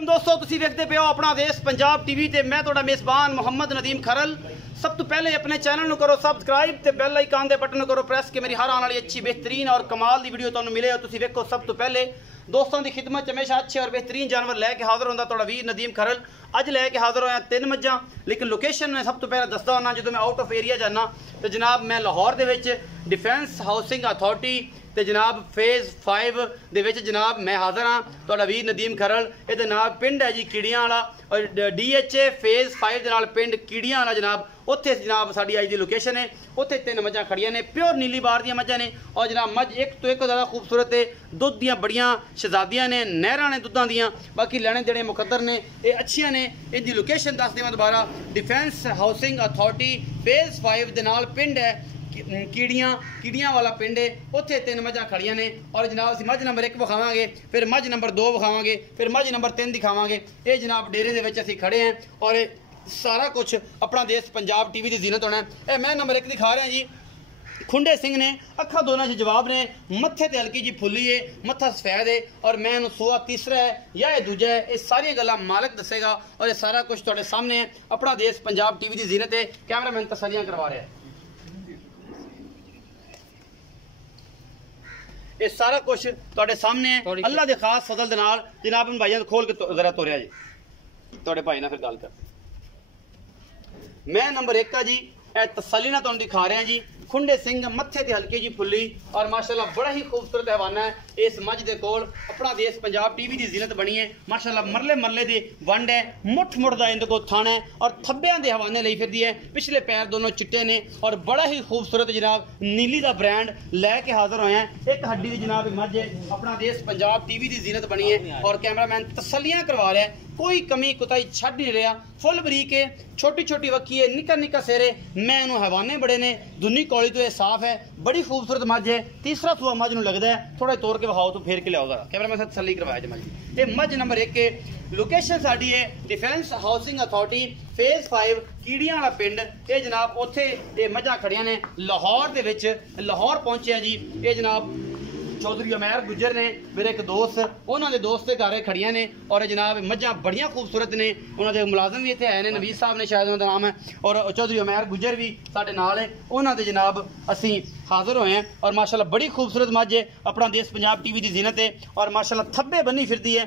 वालेकुम दोस्तों, तुसी देखते पे हो अपना देश पंजाब टीवी ते मैं तुहाडा मेज़बान मोहम्मद नदीम खरल। सब तो पहले अपने चैनल ਨੂੰ करो सबसक्राइब ते बेल आइकन दे बटन करो प्रेस कि मेरी हर आने वाली अच्छी बेहतरीन और कमाल दी वीडियो तुहानू मिले। तुसी देखो सब तो पहले दोस्तों की खिदमत हमेशा अच्छे और बेहतरीन जानवर लैके हाजिर होंदा तुहाडा वीर नदीम खरल। अज लैके हाजिर होया 3 मज्जां, लेकिन लोकेशन मैं सब तो पहले दसदा होना जो मैं आउट ऑफ एरिया जाना तो जनाब मैं लाहौर दे विच डिफेंस हाउसिंग अथॉरिटी ते जनाब फेज़ 5 दे विच जनाब मैं हाजिर हाँ तुहाडा वीर नदीम खरल। ये जनाब पिंड है जी कीड़ियां वाला और DHA फेज़ 5 दे नाल पिंड कीड़ियां वाला जनाब उत्थे जनाब साडी अज दी लोकेशन है। उत्थे 3 मज्जां खड़ियां ने, प्योर नीली बार दी मज्जां ने और जनाब मझ एक तो एक ज़्यादा खूबसूरत है। दुध दियां बड़ियां शहजादियां ने, नहरां ने दुद्धां दियां, बाकी लैने देने मुकद्दर ने, ये अच्छियां ने। इनकी लोकेशन दस देवां दोबारा, डिफेंस हाउसिंग अथॉरिटी फेज़ 5 दे नाल पिंड है कीड़ियां वाला पिंड है। उत्थे 3 मज्जां खड़ियां ने और जनाब असीं मझ नंबर 1 विखावांगे, फिर मझ नंबर 2 विखावांगे, फिर मझ नंबर 3 दिखावांगे। ये जनाब डेरे दे विच असीं खड़े हैं और सारा कुछ अपना देश पंजाब टीवी की जीनत होना है। मैं नंबर 1 दिखा रहा जी खुंडे सिंह ने, अखा दोनों से जवाब ने, मत्थे ते हल्की जी फुल्ली है, मत्था सफेद है और मैं सूआ तीसरा है या ये दूजा है। ये सारी गल्लां मालक दसेगा और ये सारा कुछ तुहाडे सामने है। अपना देश पंजाब टीवी की जीनत है। कैमरामैन तसल्लियां करवा रहा है। ये सारा कुछ तुहाडे सामने है अल्लाह दे खास फजल दे नाल। जनाब इन भाइयों खोल के जरा तोरिया जी तुहाडे भाई ना फिर गल कर। मैं नंबर 1 का जी तसल्ली ना तुहानू दिखा रहे हैं जी खुंडे सिंह, मत्थे ते हल्की जी फुल्ली और माशाल्लाह बड़ा ही खूबसूरत हैवाना है। इस मझ दे कोल अपना देश पंजाब टीवी की जीनत बनी है। माशाल्लाह मरले मरले दी वंड है, मुठ मुठ दा इंदे को थान है और थब्बियां दे हवाने लई फिरदी है। पिछले पैर दोनों चिट्टे ने और बड़ा ही खूबसूरत जनाब नीली दा ब्रांड लैके हाजिर होए हैं। एक हड्डी दी जनाब मझ है, अपना देश पंजाब टीवी की जीनत बनी है और कैमरामैन तसल्लियां करवा रहा है। कोई कमी कुताई छड़ नहीं रहा, फुल बरीक है, छोटी छोटी वक्की है, निक्का निक्का सिर है। मैं इन्हू हैवाने बड़े ने, दुनी कौली तो ये साफ है, बड़ी खूबसूरत मझ है। तीसरा सूआ मझ नूं लगदा है, थोड़ा तोड़ के विखाओ तो फेर के लियाओ जरा। कैमरा मैं तसल्ली करवाया जी मझ ये मझ नंबर 1 के लोकेशन साडी है डिफेंस हाउसिंग अथॉरिटी फेज़ 5 कीड़ियां वाला पिंड। ये जनाब उत्थे ये मझां खड़ियां ने लाहौर दे विच। लाहौर पहुंचे जी ये जनाब चौधरी उमैर गुजर ने, मेरे एक दोस्त, उन्होंने दोस्त के घर खड़ियां ने और जनाब मझां बड़ियां खूबसूरत ने। उन्होंने मुलाजम भी इतने आए हैं, नवीद साहब ने शायद उन्होंने नाम है और चौधरी उमैर गुजर भी साढ़े नाल है। उन्होंने जनाब असी हाजिर होए हैं और माशाल्लाह बड़ी खूबसूरत मझ है। अपना देश पंजाब टीवी की जीनत है और माशाल्लाह थब्बे बनी फिरदी है,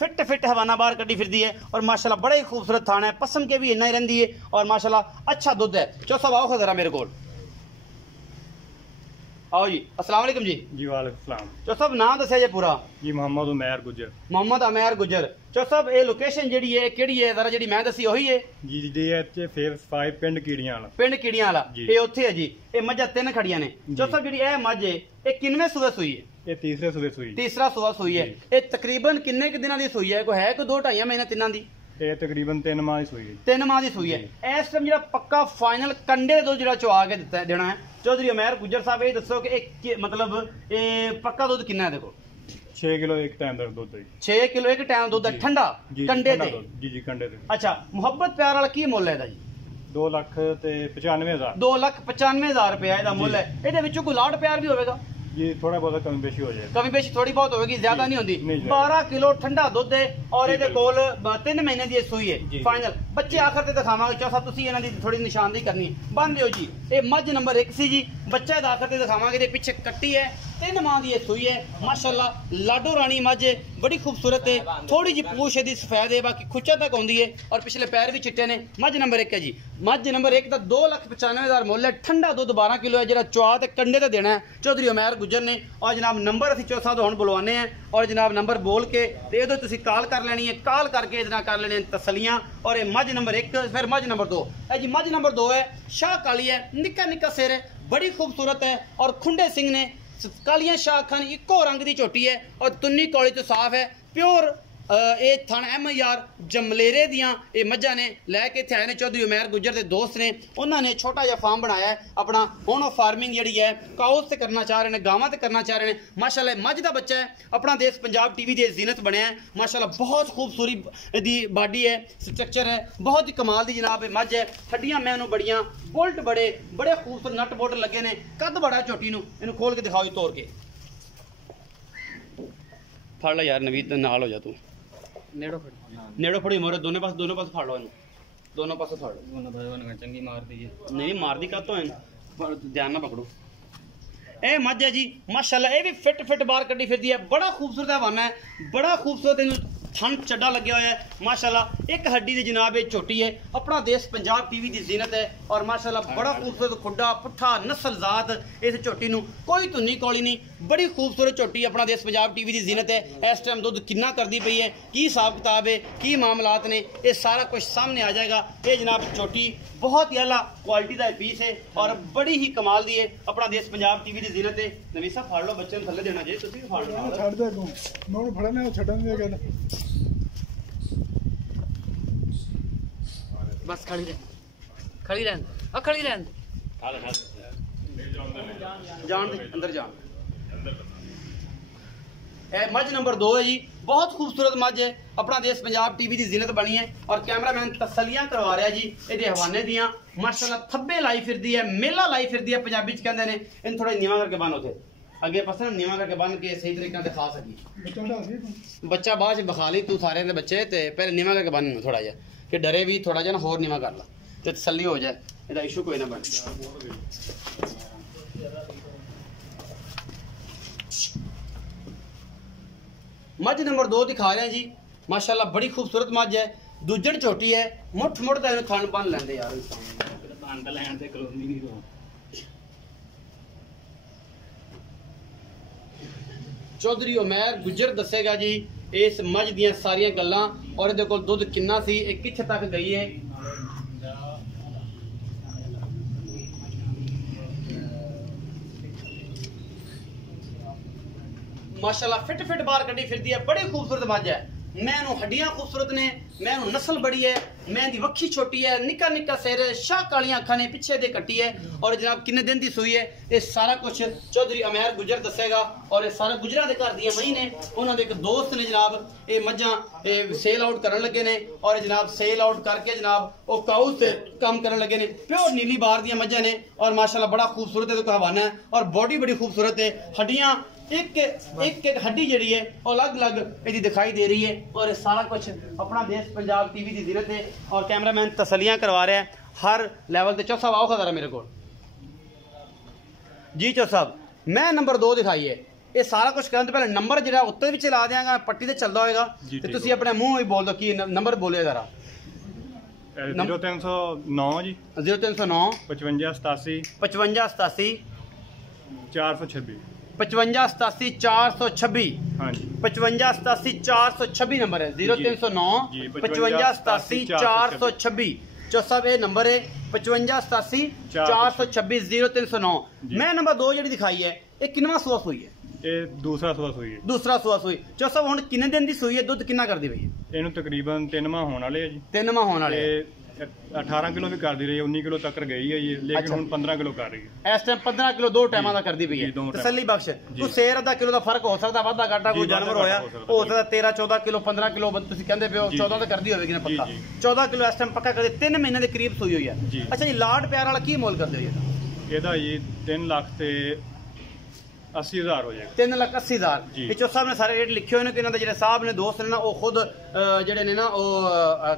फिट फिट हवाना बाहर कड्डी फिरदी है और माशाल्लाह बड़ा ही खूबसूरत थाना है। पसम के भी इन्ना ही रही है और माशाल्लाह अच्छा दुध है। चौ साहब आओ जरा मेरे को आओ जी। अस्सलाम वालेकुम जी। वालेकुम सलाम। चौ साहब नाम दसिया जे पूरा जी मोहम्मद उमैर गुजर। मोहम्मद उमैर गुजर। चौ साहब ये लोकेशन जी है केड़ी है जरा जी मैं दसी वही है जी DHA फेज़ 5 पिंड कीड़ियां वाला। पिंड कीड़ियां वाला ये उत्थे है जी। ये मझां 3 खड़ियां ने। चौ साहब जी ये मझ है ये किनवें सूबे सुई है? ये तीसरे सूबे सुई। तीसरा सूबा सुई है। ये तकरीबन किन्ने क दिनां दी सुई है? कोई है कोई 2-2.5 महीने 3 दी? ये तकरीबन 3 माह की सुई है। 3 माह की सुई है। इस टाइम जो पक्का फाइनल कंडे दो जो चुआ के देना है चौधरी उमैर गुजर साहब ये दसो कि एक मतलब ये पक्का दुध कितना है? देखो 6 किलो एक टाइम का दुध है। 6 किलो एक टाइम दुध है ठंडा कंडे ते। जी कंडे ते। अच्छा मुहब्बत प्यार वाला की मुल है जी? 2,95,000। 2,95,000 रुपया ਇਹਦਾ ਮੁੱਲ ਹੈ। ਇਹਦੇ ਵਿੱਚੋਂ ਕੋਈ ਲਾਡ ਪਿਆਰ ਵੀ ਹੋਵੇਗਾ जी? थोड़ा बहुत कमी बेशी हो जाए। कमी बेशी थोड़ी बहुत होगी, ज्यादा नहीं होती। 12 किलो ठंडा दुध है और ये कोल 3 महीने की सूई है फाइनल। बच्चे आखिर ते दिखावांगे। चौथा तुसी इन्हां दी थोड़ी निशानदेही करनी बन लियो जी। ये मझ नंबर 1 सी जी, बच्चा आखिर ते दिखावांगे। ये पीछे कट्टी है, 3 माह की सूई है। माशाल्लाह लाडो रानी मझ है, बड़ी खूबसूरत है। थोड़ी जी पूछ है सफेद है, बाकी खुचा तक आउंदी है और पिछले पैर भी चिट्टे ने। मझ नंबर 1 है जी। मझ नंबर 1 का 2,95,000 मुੱਲ है। ठंडा दुध 12 किलो है, जो चुआ ते कंडे ते देना है चौधरी उमैर गुजर ने। और जनाब नंबर असीं चौथा तो हुण बुलवाने हैं और जनाब नंबर बोल के ते इहदे तुसीं कॉल कर लेनी है। कॉल करके इहदे नाल कर लेने तसलियां। और ये मझ नंबर 1 फिर मझ नंबर 2 है जी। मझ नंबर 2 है, शाह काली है, निक्का निक्का सिर है, बड़ी खूबसूरत है और खुंडे सिंह ने कालियां शाह खान इको रंग की झोटी है और तुन्नी कौली तो साफ है। प्योर ये थन MIR जमलेरे दियां ये मझां ने लैके इत्थे आए ने। चौधरी उमैर गुजर के दोस्त ने, उन्होंने छोटा जिहा फार्म बनाया है अपना। हुण ओह फार्मिंग जिहड़ी है काउस ते करना चाह रहे हैं, गावां ते करना चाह रहे हैं। माशाल्लाह मझ दा बच्चा है, अपना देश पंजाब टीवी की जीनत बनया है। माशाल्लाह बहुत खूबसूरत दी बॉडी है, स्ट्रक्चर है, बहुत ही कमाल दी जनाब मझ है। हड्डियां मैनू बड़ियां, बुल्ट बड़े बड़े खूबसूरत नट बोल्ट लगे ने, कद बड़ा झोटी नूं। इन्हू खोल के दिखाओ तोड़ के। फड़ ला यार नवीद नाल हो जा तू। नेड़ो फड़ी मोरे दोनों पास फाड़ लो दोनों पास फाड़ लो चंगी मार दी नहीं मार दी कद तो ध्यान ना पकड़ो ए मज है जी माशाल्लाह ये भी फिट बाहर कड्डी फिरदी है बड़ा खूबसूरत हवाना है बड़ा खूबसूरत थन चड्डा लगे हुआ है माशाल्लाह एक हड्डी दी जनाब ये छोटी है अपना देश पंजाब टीवी की जीनत है और माशाल्लाह बड़ा खूबसूरत खुड्डा पुट्ठा नस्ल जात इस झोटी नूं कोई धुनी कौली नहीं बड़ी खूबसूरत झोटी अपना देश पंजाब टीवी की जीनत है इस टाइम दुध कितना करती पई है की हिसाब किताब है की मामलात ने ये सारा कुछ सामने आ जाएगा ये जनाब झोटी बहुत ही आला क्वालिटी का पीस है और बड़ी ही कमाल दी है अपना देश पंजाब टीवी की जीनत है नवीसा फाड़ लो बच्चे थले देना चाहिए तुसीं भी फाड़ लो छड़ दे तू मैं फड़ने छड़न दे गल बस खड़ी रहन जान दे अंदर जान मझ नंबर 2 है जी बहुत खूबसूरत मझ है अपना देश पंजाब टीवी की जीनत बनी है और कैमरामैन तसलियां करवा रहा है जी ये हवाने दियां माशाल्लाह थब्बे लाई फिरदी है मेला लाई फिरदी है पंजाबी च कहंदे ने इन थोड़ा नीवा करके बन उथे अगे पासे नीवा करके बन के सही तरीके दिखा सकी बच्चा बाद बखा ली तू सारे दे बच्चे ते पहले नीवा करके बन थोड़ा जा कि डरे भी थोड़ा जा ना होर नीवा कर ला ते तसल्ली हो जाए ਇਹਦਾ इशू कोई ना बन मझ नंबर 2 दिखा रहे हैं जी माशाल्लाह बड़ी खूबसूरत मझ है दूजड़ छोटी है मुठ का खान पान लेंदे यार चौधरी उमैर गुजर दसेगा जी इस मझ दियां सारियां गल्लां और इहदे कोल दुध किन्ना सी ये कित्थे तक गई है माशाल्लाह फिट बाहर कड्डी फिरदी है बड़ी खूबसूरत मझ है मैनू हड्डियां खूबसूरत ने मैनू नस्ल बड़ी है मैं दी वक्खी छोटी है निक्का निक्का सिर शाह कालियां अखां ने पिछे दे कट्टी है और जनाब किन्ने दिन दी सूई है ये सारा कुछ चौधरी अमैर गुजर दसेगा और ये सारा गुजरा दे घर दियां मई ने उन्हां दे एक दोस्त ने जनाब ये मझां सेल आउट करन लगे ने और जनाब सेल आउट करके जनाब वो काऊ से काम करन लगे ने प्योर नीली बार दियां मझां ने और माशाल्लाह बड़ा खूबसूरत है हवाना है और बॉडी बड़ी खूबसूरत है हड्डियां एक हड्डी जड़ी है अलग अलग यदि दिखाई दे रही है और सारा कुछ अपना देश पंजाब टीवी की जीरत है और कैमरामैन तसलियां करवा रहा है हर लेवल से। चौ साहब आओ खतरा मेरे को जी चौ साहब मैं नंबर 2 दिखाई है ये सारा कुछ करने पहले नंबर जो उत्तर भी चला देंगे पट्टी से चलता होगा तो तुम अपने मुंह ही बोल दो कि नंबर बोले जरा 0309 जी 0309 55 87 55 87 426 55 87 426 हाँ जी 55 87 426 नंबर है 0309 55 87 426 चौ साहब ये नंबर है 55 87 426 0309 मैं नंबर 2 जी दिखाई है ये किनवा सूआ सुई है ये दूसरा सूआ सुई है दूसरा सूआ सुई चौ साहब हुण किन्ने दिन दी सुई है दुध कितना करदी पई है ਇਹਨੂੰ ਤਕਰੀਬਨ 3 ਮਾਹ ਹੋਣ ਵਾਲੇ ਆ ਜੀ 3 ਮਾਹ ਹੋਣ ਵਾਲੇ 18 ਕਿਲੋ ਵੀ ਕਰਦੀ ਰਹੀ 19 ਕਿਲੋ ਤੱਕ ਗਈ ਹੈ ਜੀ ਲੇਕਿਨ ਹੁਣ 15 ਕਿਲੋ ਕਰ ਰਹੀ ਹੈ ਇਸ ਟਾਈਮ 15 ਕਿਲੋ ਦੋ ਟਾਈਮਾਂ ਦਾ ਕਰਦੀ ਪਈ ਹੈ ਤਸੱਲੀ ਬਖਸ਼ ਤੂੰ ਸੇਰ ਅੱਧਾ ਕਿਲੋ ਦਾ ਫਰਕ ਹੋ ਸਕਦਾ ਵਾਧਾ ਘਾਟਾ ਕੋਈ ਜਾਨਵਰ ਹੋਇਆ ਹੋ ਸਕਦਾ 13 14 ਕਿਲੋ 15 ਕਿਲੋ ਤੁਸੀਂ ਕਹਿੰਦੇ ਪਿਓ 14 ਤਾਂ ਕਰਦੀ ਹੋਵੇਗੀ ਨਾ ਪੱਕਾ 14 ਕਿਲੋ ਇਸ ਟਾਈਮ ਪੱਕਾ ਕਰਦੇ 3 ਮਹੀਨੇ ਦੇ ਕਰੀਬ ਸੂਈ ਹੋਈ ਹੈ ਅੱਛਾ ਜੀ ਲਾਡ ਪਿਆਰ ਵਾਲਾ ਕੀ ਮੁੱਲ ਕਰਦੇ ਹੋ ਇਹਦਾ ਜੀ 3 ਲੱਖ ਤੇ 80,000 ਹੋ ਜਾਏਗਾ 3,80,000 ਵਿੱਚੋਂ ਸਾਹਿਬ ਨੇ ਸਾਰੇ ਰੇਟ ਲਿਖੇ ਹੋਏ ਨੇ ਕਿ ਇਹਨਾਂ ਦੇ ਜਿਹੜੇ ਸਾਹਿਬ ਨੇ ਦੋਸਤ ਨੇ ਨਾ ਉਹ ਖੁਦ ਜਿਹੜੇ ਨੇ ਨਾ ਉਹ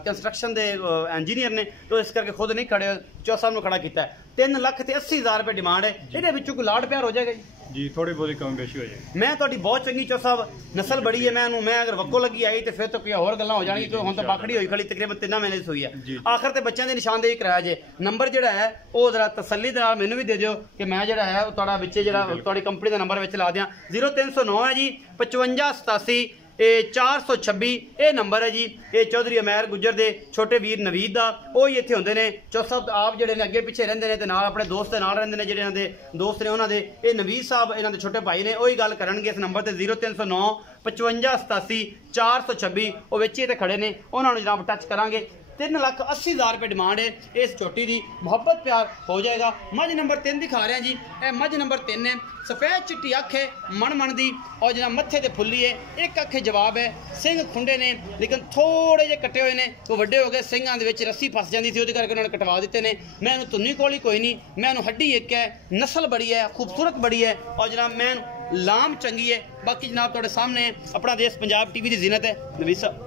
ਕੰਸਟਰਕਸ਼ਨ ਦੇ ਇੰਜੀਨੀਅਰ ਨੇ तो इस करके खुद नहीं खड़े चौ साहब ने खड़ा किया है 3,80,000 रुपए डिमांड है ਇਹਦੇ ਵਿੱਚੋਂ ਕੋਈ ਲਾੜ ਪਿਆਰ ਹੋ ਜਾਏਗਾ ਜੀ ਥੋੜੀ ਬਹੁਤੀ ਕਮ ਬੇਸ਼ੀ ਹੋ ਜਾਏਗੀ ਮੈਂ ਤੁਹਾਡੀ ਬਹੁਤ ਚੰਗੀ ਚੌ ਸਾਹਿਬ ਨਸਲ ਬੜੀ ਹੈ ਮੈਂ ਅਗਰ ਵੱਕੋ ਲੱਗੀ ਆਈ ਤੇ ਫਿਰ ਤਾਂ ਕੋਈ ਹੋਰ ਗੱਲਾਂ ਹੋ ਜਾਣਗੀਆਂ ਕਿਉਂਕਿ ਹੁਣ ਤਾਂ ਬਾਖੜੀ ਹੋਈ ਖੜੀ ਤਕਰੀਬਨ 3 ਮਹੀਨੇ ਦੀ ਹੋਈ ਹੈ ਆਖਰ ਤੇ ਬੱਚਿਆਂ ਦੀ ਨਿਸ਼ਾਨਦੇਹੀ ਕਰਾਇਆ ਜੇ ਨੰਬਰ ਜਿਹੜਾ ਹੈ ਉਹ ਜ਼ਰਾ ਤਸੱਲੀ ਦੇ ਨਾਲ ਮੈਨੂੰ ਵੀ ਦੇ ਦਿਓ ਕਿ ਮੈਂ ਜਿਹੜਾ ਹੈ ਉਹ ਤੁਹਾਡਾ ਵਿੱਚ ਜਿਹੜਾ ਤੁਹਾਡੀ ਕੰਪਨੀ ਦਾ ਨੰਬਰ ਵਿੱਚ ਲਾ ਦਿਆਂ 0309 ਹੈ ਜੀ 55 87 426 ਇਹ ਨੰਬਰ ਹੈ ਜੀ ਇਹ ਚੌਧਰੀ ਅਮੈਰ ਗੁੱਜਰ ਦੇ ਛੋਟੇ ਵੀਰ ਨਵੀਦ ਦਾ ਉਹ ਹੀ ਇੱਥੇ ਹੁੰਦੇ ਨੇ ਚੌ ਸਾਹਿਬ ਆਪ ਜਿਹੜੇ ਨੇ ਅੱਗੇ ਪਿੱਛੇ ਰਹਿੰਦੇ ਨੇ ਤੇ ਨਾਲ ਆਪਣੇ ਦੋਸਤ ਦੇ ਨਾਲ ਰਹਿੰਦੇ ਨੇ ਜਿਹੜੇ ਇਹਨਾਂ ਦੇ ਦੋਸਤ ਨੇ ਉਹਨਾਂ ਦੇ ਇਹ ਨਵੀਦ ਸਾਹਿਬ ਇਹਨਾਂ ਦੇ ਛੋਟੇ ਭਾਈ ਨੇ ਉਹੀ ਗੱਲ ਕਰਨਗੇ ਇਸ ਨੰਬਰ ਤੇ 0309 55 87 426 ਉਹ ਵਿੱਚ ਹੀ ਤੇ ਖੜੇ ਨੇ ਉਹਨਾਂ ਨੂੰ ਜਨਾਬ ਟੱਚ ਕਰਾਂਗੇ 3,80,000 रुपए डिमांड है इस छोटी दी मुहब्बत प्यार हो जाएगा। मझ नंबर 3 दिखा रहे हैं जी ए मझ नंबर 3 है सफेद चिट्टी अख है मन दी और जना मत्थे ते फुल्ली है एक अख जवाब है सिंह खुंडे ने लेकिन थोड़े जे कटे हुए ने वो वड्डे हो गए सिंघां दे विच रस्सी फस जाती थी उहदे करके उन्होंने कटवा दिते ने मैं इहनूं धुन्नी कोल ही कोई नहीं मैं इहनूं हड्डी एक है नस्ल बड़ी है खूबसूरत बड़ी है और जनाब मैं लाम चंगी है बाकी जनाब तुहाडे सामने अपना देश पंजाब टीवी दी जीनत है नवीद साहब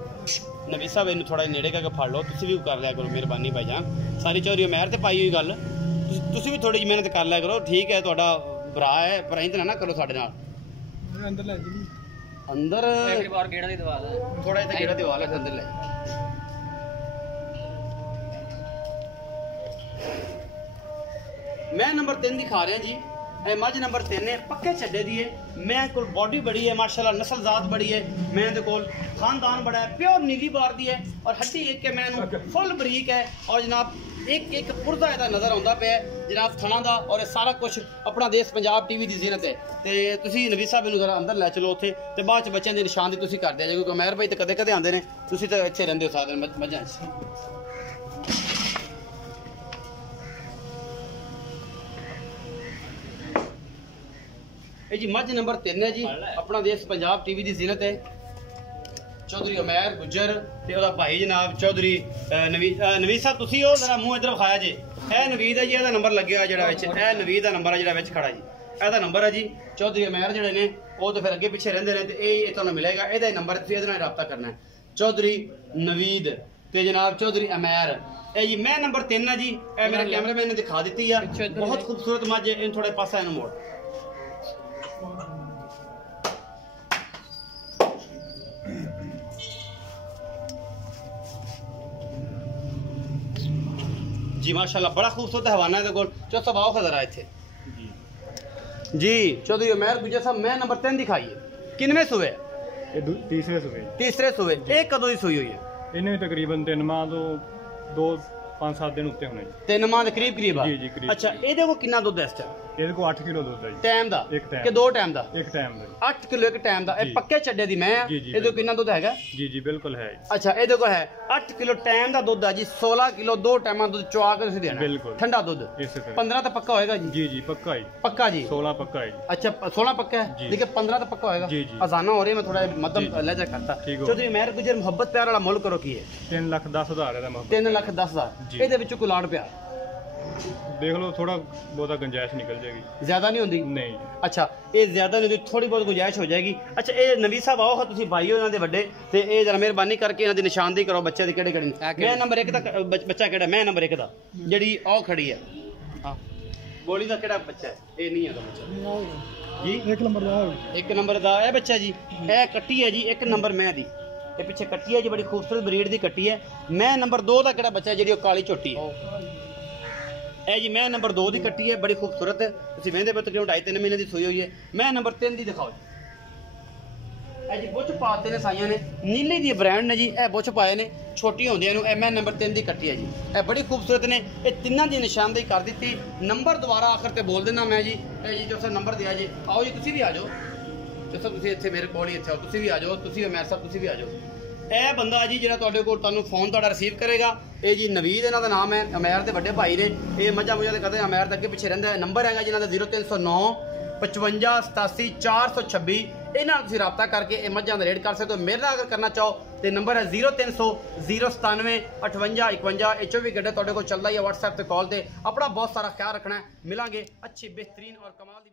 ਨਵੀ ਸਾਹਿਬ ਇਹਨੂੰ ਥੋੜਾ ਨੇੜੇ ਕਰਕੇ ਫੜ ਲਓ, ਤੁਸੀਂ ਵੀ ਕਰ ਲਿਆ ਕਰੋ ਮਿਹਰਬਾਨੀ ਭਾਈਜਾਨ। ਸਾਰੀ ਚੌਧਰੀ ਉਮੈਰ ਤੇ ਪਾਈ ਹੋਈ ਗੱਲ, ਤੁਸੀਂ ਵੀ ਥੋੜੀ ਜਿਹੀ ਮਿਹਨਤ ਕਰ ਲਿਆ ਕਰੋ। ਠੀਕ ਹੈ ਤੁਹਾਡਾ ਭਰਾ ਹੈ, ਪਰ ਇੰਜ ਨਾ ਕਰੋ ਸਾਡੇ ਨਾਲ। ਅੰਦਰ ਲੈ ਜੀ ਅੰਦਰ ਇੱਕ ਵਾਰ ਗੇੜਾ ਦੀ ਦਵਾ ਦੇ ਥੋੜਾ ਜਿਹਾ ਗੇੜਾ ਦਿਵਾ ਲੈ ਅੰਦਰ ਲੈ। ਮੈਂ ਨੰਬਰ 3 ਦਿਖਾ ਰਿਹਾ ਜੀ। ਇਹ ਮੱਝ ਨੰਬਰ 3 ਹੈ, ਪੱਕੇ ਛੱਡੇ ਦੀ ਹੈ। ਮੈਂ ਕੋਲ ਬੋਡੀ ਬੜੀ ਹੈ ਮਾਸ਼ਾਅੱਲਾ, ਨਸਲ ਜ਼ਾਤ ਬੜੀ ਹੈ। ਮੈਂ ਦੇ ਕੋਲ ਖਾਨਦਾਨ ਬੜਾ ਹੈ, ਪਿਓਰ ਨੀਲੀ ਬਾਰ ਦੀ ਹੈ ਔਰ ਹੱਡੀ ਇੱਕ ਹੈ ਮੈਨੂੰ ਫੁੱਲ ਬਰੀਕ ਹੈ। ਔਰ ਜਨਾਬ ਇੱਕ ਪੁਰਦਾ ਇਹਦਾ ਨਜ਼ਰ ਆਉਂਦਾ ਪਿਆ ਜਨਾਬ ਥਣਾ ਦਾ। ਔਰ ਇਹ ਸਾਰਾ ਕੁਝ ਆਪਣਾ ਦੇਸ਼ ਪੰਜਾਬ ਟੀਵੀ ਦੀ ਜ਼ੀਨਤ ਹੈ। ਤੇ ਤੁਸੀਂ ਨਵੀ ਸਾਹਿਬ ਨੂੰ ਜ਼ਰਾ ਅੰਦਰ ਲੈ ਚਲੋ ਉੱਥੇ, ਤੇ ਬਾਅਦ ਚ ਬੱਚਿਆਂ ਦੇ ਨਿਸ਼ਾਨ ਦੀ ਤੁਸੀਂ ਕਰ ਦਿਆ ਜੇ, ਕਿਉਂਕਿ ਉਮੈਰ ਭਾਈ ਤੇ ਕਦੇ ਕਦੇ ਆਉਂਦੇ ਨੇ, ਤੁਸੀਂ ਤਾਂ ਇੱਥੇ ਰਹਿੰਦੇ ਹੋ ਸਾਧਨ ਮੱਝਾਂ 'ਚ। ਇਹ ਜੀ ਮੱਝ ਨੰਬਰ 3 ਹੈ ਜੀ, ਆਪਣਾ ਦੇਸ਼ ਪੰਜਾਬ ਟੀਵੀ ਦੀ ਜ਼ੀਨਤ ਹੈ। ਚੌਧਰੀ ਉਮੈਰ ਗੁੱਜਰ ਤੇ ਉਹਦਾ ਭਾਈ ਜਨਾਬ ਚੌਧਰੀ ਨਵੀਦ ਸਾਹਿਬ। ਤੁਸੀਂ ਉਹ ਜ਼ਰਾ ਮੂੰਹ ਇੱਧਰ ਵਿਖਾਇਆ ਜੇ। ਇਹ ਨਵੀਦ ਹੈ ਜੀ, ਇਹਦਾ ਨੰਬਰ ਲੱਗਿਆ ਹੋਇਆ ਜਿਹੜਾ ਵਿੱਚ, ਇਹ ਨਵੀਦ ਦਾ ਨੰਬਰ ਹੈ ਜਿਹੜਾ ਵਿੱਚ ਖੜਾ ਜੀ, ਇਹਦਾ ਨੰਬਰ ਹੈ ਜੀ। ਚੌਧਰੀ ਉਮੈਰ ਜਿਹੜੇ ਨੇ ਉਹ ਤਾਂ ਫਿਰ ਅੱਗੇ ਪਿੱਛੇ ਰਹਿੰਦੇ ਨੇ, ਤੇ ਇਹ ਤੁਹਾਨੂੰ ਮਿਲੇਗਾ। ਇਹਦਾ ਹੀ ਨੰਬਰ, ਤੁਸੀਂ ਇਹਦੇ ਨਾਲ ਰਾਬਤਾ ਕਰਨਾ ਹੈ। ਚੌਧਰੀ ਨਵੀਦ ਤੇ ਜਨਾਬ ਚੌਧਰੀ ਉਮੈਰ। ਇਹ ਜੀ ਮੈਂ ਨੰਬਰ 3 ਹੈ ਜੀ। ਇਹ ਮੇਰੇ ਕੈਮਰਾਮੈਨ ਨੇ ਦਿਖਾ ਦਿੱਤੀ ਆ, ਬਹੁਤ ਖੂਬਸੂਰਤ ਮੱਝ। ਇਹਨੂੰ ਥੋੜੇ ਪਾਸਾ ਇਹਨੂੰ ਮੋੜ। जी माशाल्लाह बड़ा खूबसूरत हवाना है। देखो चौथा भाव खजर है इतने जी। चौधरी उमैर गुजर साहब मैं नंबर 3 दिखाइए। किनवे सुबह? तीसरे सुबह। तीसरे सुबह। एक कदों की सुई हुई है? इन्हें तकरीबन 3 माह तो 2-5-7 दिन उत्ते होने जी। 3 माह के करीब करीब। जी जी करीब। अच्छा ये देखो कितना दुध है इस टाइम? ਇਹਦੇ ਕੋ 8 ਕਿਲੋ ਦੁੱਧ ਹੈ ਜੀ। ਟਾਈਮ ਦਾ ਇੱਕ ਟਾਈਮ ਕਿ 2 ਟਾਈਮ ਦਾ? ਇੱਕ ਟਾਈਮ ਦਾ 8 ਕਿਲੋ ਇੱਕ ਟਾਈਮ ਦਾ। ਇਹ ਜੀ। ਪੱਕੇ ਛੱਡੇ ਦੀ ਮੈਂ ਆ। ਜੀ, ਜੀ, ਇਹਦੇ ਕੋਲ ਕਿੰਨਾ ਦੁੱਧ ਹੈਗਾ? ਜੀ ਜੀ ਬਿਲਕੁਲ ਹੈ ਜੀ। ਅੱਛਾ ਇਹਦੇ ਕੋਲ ਹੈ 8 ਕਿਲੋ ਟਾਈਮ ਦਾ ਦੁੱਧ ਹੈ ਜੀ। 16 ਕਿਲੋ 2 ਟਾਈਮਾਂ ਦੁੱਧ ਚੁਆ ਕੇ ਤੁਸੀਂ ਦੇਣਾ ਬਿਲਕੁਲ ਠੰਡਾ ਦੁੱਧ। ਇਸੇ ਤਰ੍ਹਾਂ 15 ਤਾਂ ਪੱਕਾ ਹੋਏਗਾ ਜੀ? ਜੀ ਜੀ ਪੱਕਾ ਜੀ। ਪੱਕਾ ਜੀ 16 ਪੱਕਾ ਜੀ। अच्छा 16 पक्का है, जी। देखिए 15 तो पक्का होएगा। जी, जी। अजाना हो रही है, मैं थोड़ा मध्यम जी, जी। लहजा करता। ठीक हो। चौधरी मेहर गुजर मोहब्बत प्यार वाला मुल करो की है 3,10,000 ਇਹਦਾ ਮੁਹੱਬਤ। 3,10,000। जी। ਇਹਦੇ ਵਿੱਚੋਂ ਕੋਈ ਲਾੜ ਪਿਆ ਦੇਖ ਲਓ ਥੋੜਾ ਬਹੁਤਾ ਗੁੰਜਾਇਸ਼ ਨਿਕਲ ਜਾਏਗੀ। ਜ਼ਿਆਦਾ ਨਹੀਂ ਹੁੰਦੀ? ਨਹੀਂ। ਅੱਛਾ ਇਹ ਜ਼ਿਆਦਾ ਨਹੀਂ ਹੁੰਦੀ, ਥੋੜੀ ਬਹੁਤ ਗੁੰਜਾਇਸ਼ ਹੋ ਜਾਏਗੀ। ਅੱਛਾ ਇਹ ਨਵੀ ਸਾਹਿਬ ਆਓ, ਤੁਸੀਂ ਭਾਈ ਹੋ ਇਹਨਾਂ ਦੇ ਵੱਡੇ, ਤੇ ਇਹ ਜਰਾ ਮਿਹਰਬਾਨੀ ਕਰਕੇ ਇਹਨਾਂ ਦੀ ਨਿਸ਼ਾਨਦੇਹੀ ਕਰੋ ਬੱਚੇ ਦੀ ਕਿਹੜੇ ਕਿਹੜੇ। ਮੈਂ ਨੰਬਰ 1 ਦਾ ਬੱਚਾ ਕਿਹੜਾ? ਮੈਂ ਨੰਬਰ 1 ਦਾ ਜਿਹੜੀ ਉਹ ਖੜੀ ਹੈ ਹਾਂ ਗੋਲੀ ਦਾ ਕਿਹੜਾ ਬੱਚਾ ਹੈ? ਇਹ ਨਹੀਂ ਹੈਗਾ ਬੱਚਾ ਜੀ। 1 ਨੰਬਰ ਦਾ 1 ਨੰਬਰ ਦਾ ਇਹ ਬੱਚਾ ਜੀ। ਇਹ ਕੱਟੀ ਹੈ ਜੀ 1 ਨੰਬਰ ਮੈਂ ਦੀ। ਇਹ ਪਿੱਛੇ ਕੱਟੀ ਹੈ ਜੀ, ਬੜੀ ਖੂਬਸੂਰਤ ਬਰੀਡ ਦੀ ਕੱਟੀ ਹੈ। ਮੈਂ ਨੰਬਰ 2 ਦਾ ਕਿਹੜਾ ਬੱਚਾ ਜਿਹੜੀ ਉਹ ਕਾਲੀ ਝੋਟੀ ਹੈ? ਇਹ ਜੀ ਮੈਂ ਨੰਬਰ 2 ਦੀ ਕੱਟੀ ਹੈ, ਬੜੀ ਖੂਬਸੂਰਤ। ਤੁਸੀਂ ਵੇਂਦੇ ਪਏ ਤਕਰੀਬਨ 2.5-3 ਮਹੀਨੇ ਦੀ ਸੂਈ ਹੋਈ ਹੈ। ਮੈਂ ਨੰਬਰ 3 ਦੀ ਦਿਖਾਓ ਜੀ। ਇਹ ਜੀ ਬੁੱਚ ਪਾਤੇ ਨੇ ਸਾਈਆਂ ਨੇ, ਨੀਲੀ ਦੀ ਬ੍ਰਾਂਡ ਨੇ ਜੀ। ਇਹ ਬੁੱਚ ਪਾਏ ਨੇ ਛੋਟੀ ਹੁੰਦੀਆਂ ਨੂੰ। ਇਹ ਮੈਂ ਨੰਬਰ 3 ਦੀ ਕੱਟੀ ਹੈ ਜੀ। ਇਹ ਬੜੀ ਖੂਬਸੂਰਤ ਨੇ। ਇਹ ਤਿੰਨਾਂ ਦੀ ਨਿਸ਼ਾਨਦੇਹੀ ਕਰ ਦਿੱਤੀ। ਨੰਬਰ ਦੁਬਾਰਾ ਆਖਰ ਤੇ ਬੋਲ ਦੇਣਾ ਮੈਂ ਜੀ। ਇਹ ਜੀ ਜੋ ਸਰ ਨੰਬਰ ਦਿਆ ਜੀ। ਆਓ ਜੀ ਤੁਸੀਂ ਵੀ ਆ ਜਾਓ। ਜਿਸ ਤੁਸੀਂ ਇੱਥੇ ਮੇਰੇ ਕੋਲ ਹੀ ਇੱਥੇ ਆਓ, ਤੁਸੀਂ ਵੀ ਆ ਜਾਓ। ਤੁਸੀਂ ਮੈਂ ਸਾਹਿਬ ਤੁਸੀਂ ਵੀ ਆ ਜਾਓ। ਇਹ ਬੰਦਾ ਜੀ ਜਿਹੜਾ ਤੁਹਾਡੇ ਕੋਲ ਤੁਹਾਨੂੰ ਫੋਨ ਤੁਹਾਡਾ ਰਿਸੀਵ ਕਰੇਗਾ, ਇਹ ਜੀ ਨਵੀਦ ਇਹਨਾਂ ਦਾ ਨਾਮ ਹੈ। ਉਮੈਰ ਦੇ ਵੱਡੇ ਭਾਈ ਨੇ। ਇਹ ਮੱਝਾਂ ਮੁੱਝਾਂ ਦੇ ਕਦੇ ਉਮੈਰ ਦੇ ਅੱਗੇ ਪਿੱਛੇ ਰਹਿੰਦਾ। ਨੰਬਰ ਹੈਗਾ ਜਿਹਨਾਂ ਦਾ 0309 55 87 426। ਇਹਨਾਂ ਨਾਲ ਤੁਸੀਂ ਰਾਬਤਾ ਕਰਕੇ ਇਹ ਮੱਝਾਂ ਦਾ ਰੇਟ ਕਰ ਸਕਦੇ ਹੋ। ਮੇਰੇ ਨਾਲ ਅਗਰ ਕਰਨਾ ਚਾਹੋ ਤੇ ਨੰਬਰ ਹੈ 0300 097 58 51। ਇਹ 24 ਘੰਟੇ ਤੁਹਾਡੇ ਕੋਲ ਚੱਲਦਾ ਹੀ ਹੈ WhatsApp ਤੇ ਕਾਲ ਤੇ। ਆਪਣਾ ਬਹੁਤ ਸਾਰਾ ਖਿਆਲ ਰੱਖਣਾ ਹੈ। ਮਿਲਾਂਗੇ ਅੱਛੀ बेहतरीन और कमाल ਦੀ